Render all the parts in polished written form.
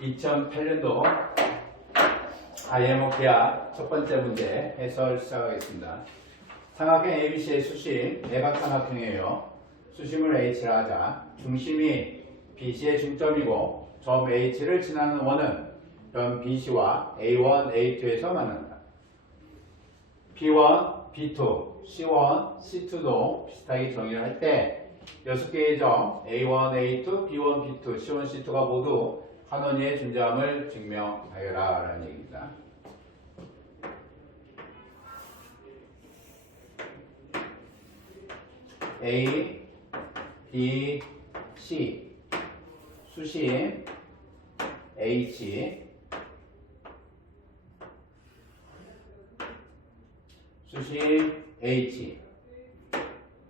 2008년도 IMO 기하 첫 번째 문제 해설 시작하겠습니다. 삼각형 ABC의 수심 내각삼각형이에요. 수심을 H라 하자. 중심이 BC의 중점이고 점 H를 지나는 원은 점 BC와 A1, A2에서 만난다. B1, B2, C1, C2도 비슷하게 정의를 할 때 6개의 점 A1, A2, B1, B2, C1, C2가 모두 한 원위의 존재함을 증명하여라 라는 얘기입니다. A, B, C 수심 H 수심 H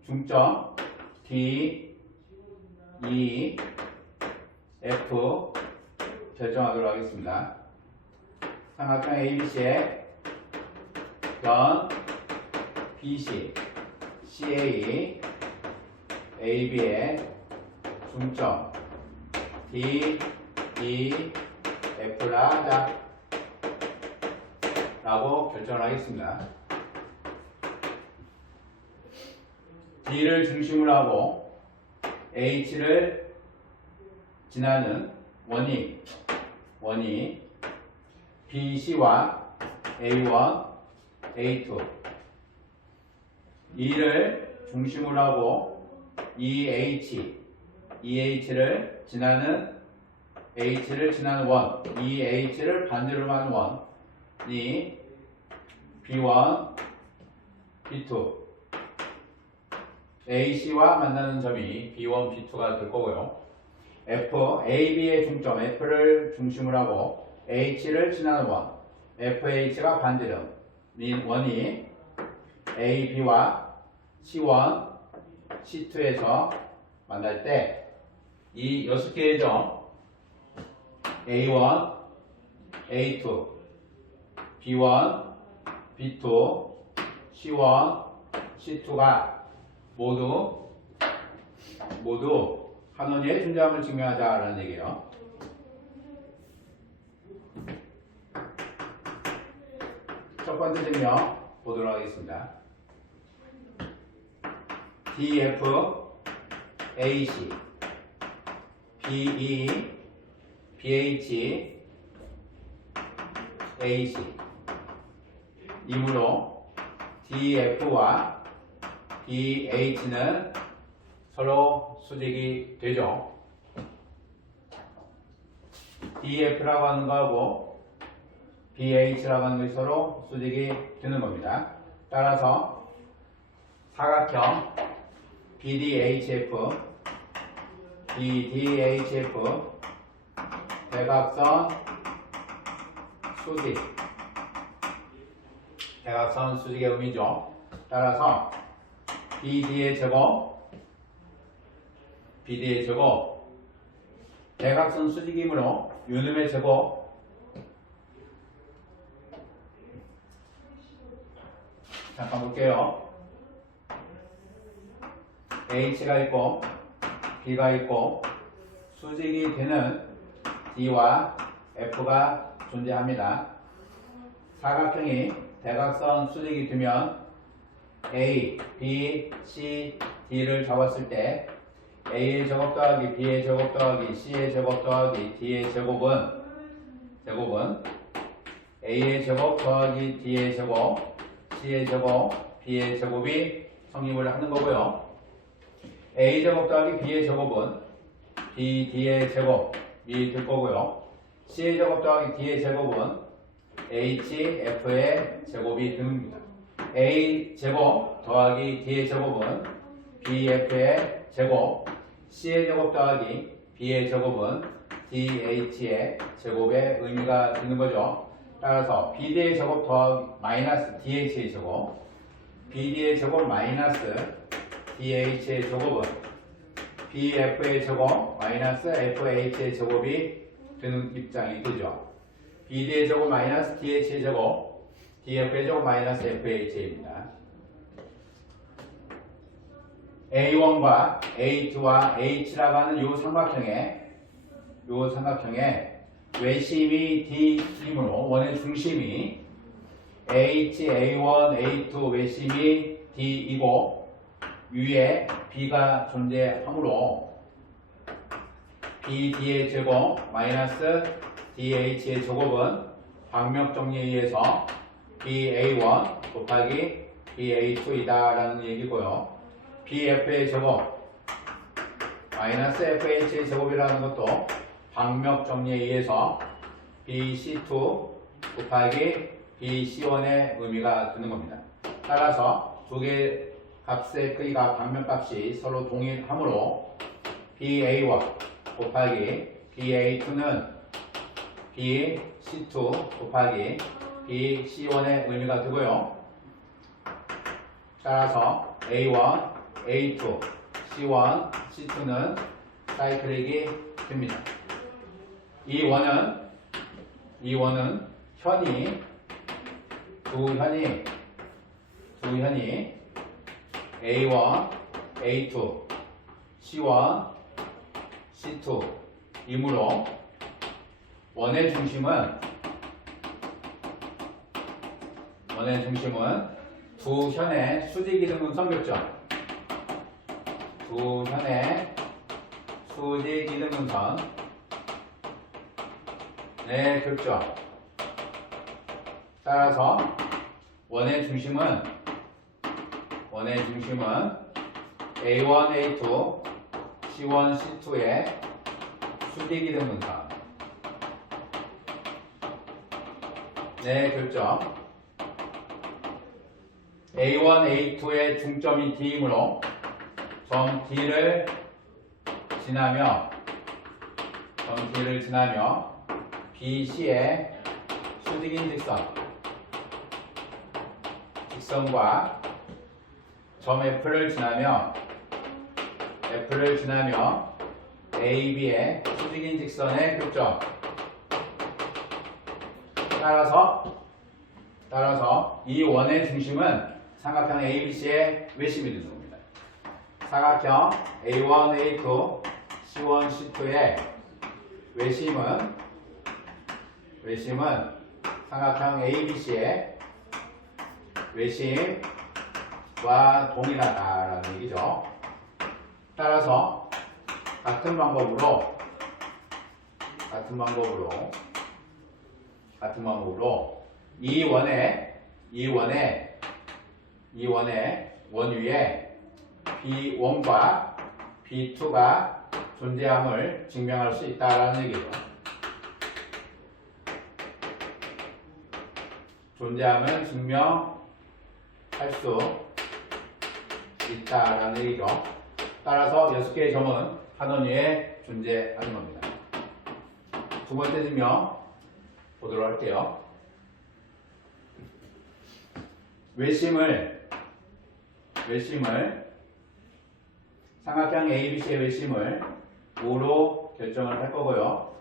중점 D, E, F 결정하도록 하겠습니다. 삼각형 ABC의 변 BC, CA, AB의 중점 D, E, F라 하자 라고 결정을 하겠습니다. D를 중심으로 하고 H를 지나는 원이 BC와 A1, A2 E를 중심으로 하고 EH를 지나는 H를 지나는 원 EH를 반대로 가는 원이 B1, B2 AC와 만나는 점이 B1, B2가 될 거고요. F, AB의 중점 F를 중심으로 하고 H를 지나는 원 FH가 반대로 원이 AB와 C1, C2에서 만날 때 이 6개의 점 A1, A2, B1, B2, C1, C2가 모두 한 원위의 존재함을 증명하자라는 얘기예요. 첫 번째 증명 보도록 하겠습니다. DF, AC, BE, BH, AC 이므로 DF와 BH는 서로 수직이 되죠. DF라고 하는 거하고 BH라고 하는 것이 서로 수직이 되는 겁니다. 따라서 사각형 BDHF, BDHF 대각선 수직의 의미죠. 따라서 BD의 제곱 대각선 수직이므로 요놈의 제곱 잠깐 볼게요. H가 있고 B가 있고 수직이 되는 D와 F가 존재합니다. 사각형이 대각선 수직이 되면 A, B, C, D를 잡았을 때 A의 제곱 더하기 B의 제곱 더하기 C의 제곱 더하기 D의 제곱은 A의 제곱 더하기 D의 제곱 C의 제곱 B의 제곱이 성립을 하는 거고요. A 제곱 더하기 B의 제곱은 B, D의 제곱이 될 거고요. C의 제곱 더하기 D의 제곱은 H, F의 제곱이 됩니다. A 제곱 더하기 D의 제곱은 B, F의 제곱 C의 제곱 더하기 B의 제곱은 DH의 제곱의 의미가 되는 거죠. 따라서 BD의 제곱 더하기 마이너스 DH의 제곱 BD의 제곱 마이너스 DH의 제곱은 BF의 제곱 마이너스 FH의 제곱이 되는 입장이 되죠. BD의 제곱 마이너스 DH의 제곱 DF의 제곱 마이너스 FH입니다. A1과 A2와 H라고 하는 요 삼각형에 외심이 D이므로 원의 중심이 H, A1, A2 외심이 D이고 위에 B가 존재하므로 BD의 제곱 마이너스 DH의 제곱은 방역 정리에 의해서 BA1 곱하기 BA2이다 라는 얘기고요. BF의 제곱 마이너스 FH의 제곱이라는 것도 방역 정리에 의해서 BC2 곱하기 BC1의 의미가 드는 겁니다. 따라서 두 개의 값의 크기가 방면값이 서로 동일하므로 BA1 곱하기 BA2는 BC2 곱하기 BC1의 의미가 되고요. 따라서 A1, A2, C1, C2는 사이클릭이 됩니다. 이 원은 두 현이 A1, A2, C1, C2 이므로 원의 중심은 두 현의 수직이등분선 교점 두 현의 수직이등분선의 교점 따라서 원의 중심은 A1, A2, C1, C2의 수직이등분선 네, 교점 A1, A2의 중점이 D이므로 점 D를 지나며 BC의 수직인 직선과 점 F를 지나며 AB의 수직인 직선의 교점 따라서 이 원의 중심은 삼각형 ABC의 외심이 되는 겁니다. 삼각형 A1, A2, C1, C2의 외심은 삼각형 ABC의 외심과 동일하다라는 얘기죠. 따라서 같은 방법으로 이 원의 원 위에 B1과 B2가 존재함을 증명할 수 있다라는 얘기죠. 존재함을 증명할 수 있다라는 얘기죠. 따라서 6개의 점은 한 원 위에 존재하는 겁니다. 두 번째 증명 보도록 할게요. 외심을 삼각형 ABC의 외심을 5로 결정을 할 거고요.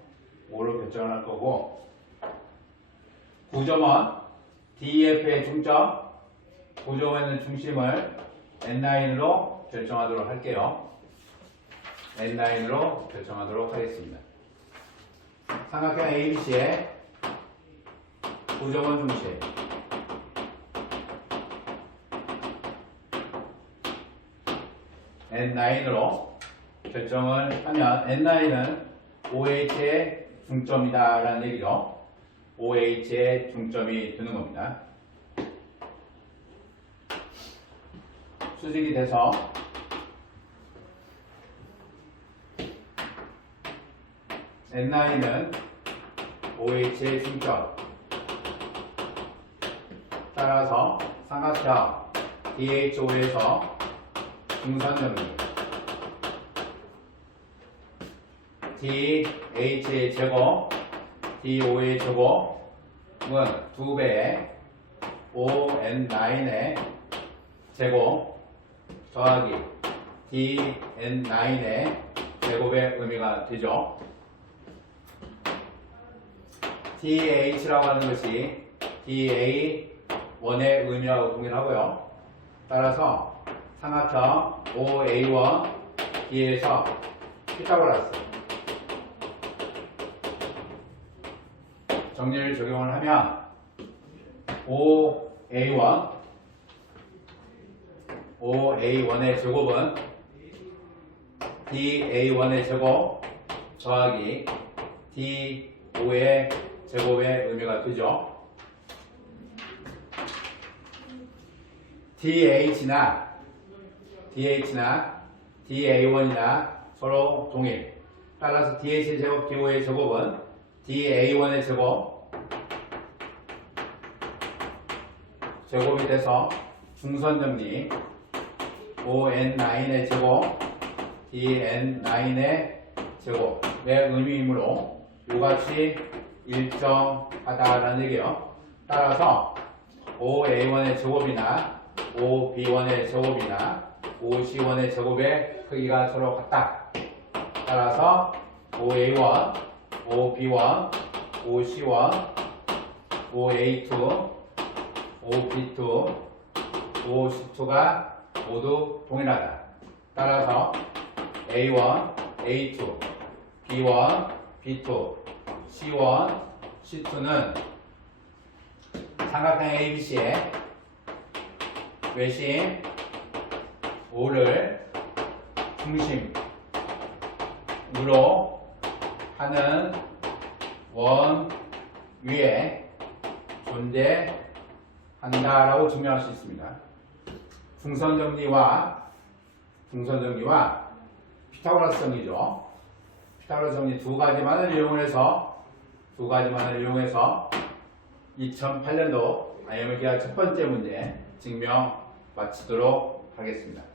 구점원 DEF의 중점, 구점원의 중심을 N9으로 결정하도록 할게요. N9으로 결정하도록 하겠습니다. 삼각형 ABC의 구점원 중심 N9으로 결정을 하면 N9은 OH의 중점이다 라는 얘기죠. OH의 중점이 되는 겁니다. 수직이 돼서 N9은 OH의 중점 따라서 삼각형 DHO에서 중선점입니다. DH의 제곱, DO의 제곱은 2배의 ON9의 제곱 더하기 DN9의 제곱의 의미가 되죠. DH라고 하는 것이 DA1의 의미하고 동일하고요. 따라서 삼각형 OA1 D에서 피타고라스 정리를 적용을 하면 5A1의 제곱은 DA1의 제곱 더하기 D5의 제곱의 의미가 되죠. DH나 DA1이나 서로 동일. 따라서 DH의 제곱, D5의 제곱은 DA1의 제곱이 돼서 중선정리 ON9의 제곱, DN9의 제곱의 의미이므로 이같이 일정하다라는 얘기예요. 따라서 OA1의 제곱이나 OB1의 제곱이나 OC1의 제곱의 크기가 서로 같다. 따라서 OA1, OB1, OC1, OA2, OB2, OC2가 모두 동일하다. 따라서 A1, A2, B1, B2, C1, C2는 삼각형 ABC의 외심 O를 중심으로 하는 원 위에 존재한다라고 증명할 수 있습니다. 중선정리와 피타고라스 정리죠. 피타고라스 정리 두 가지만을 이용해서 2008년도 IML 기하 첫 번째 문제 증명 마치도록 하겠습니다.